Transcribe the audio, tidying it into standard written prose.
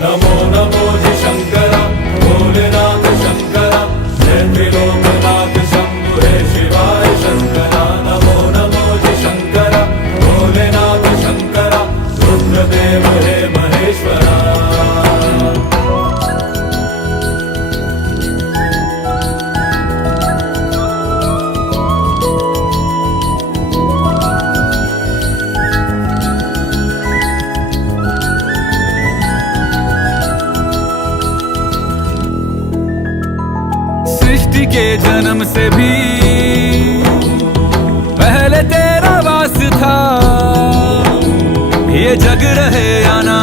नमो नमो जी शंकरा भोलेनाथ शंकरा जय त्रिलोकनाथ शंभु हे शिवाय शंकरा। नमो नमो जी शंकरा भोलेनाथ शंकरा रुद्रदेव हे महेश्वरा। सृष्टि के जन्म से भी पहले तेरा वास था, ये जग रहे या ना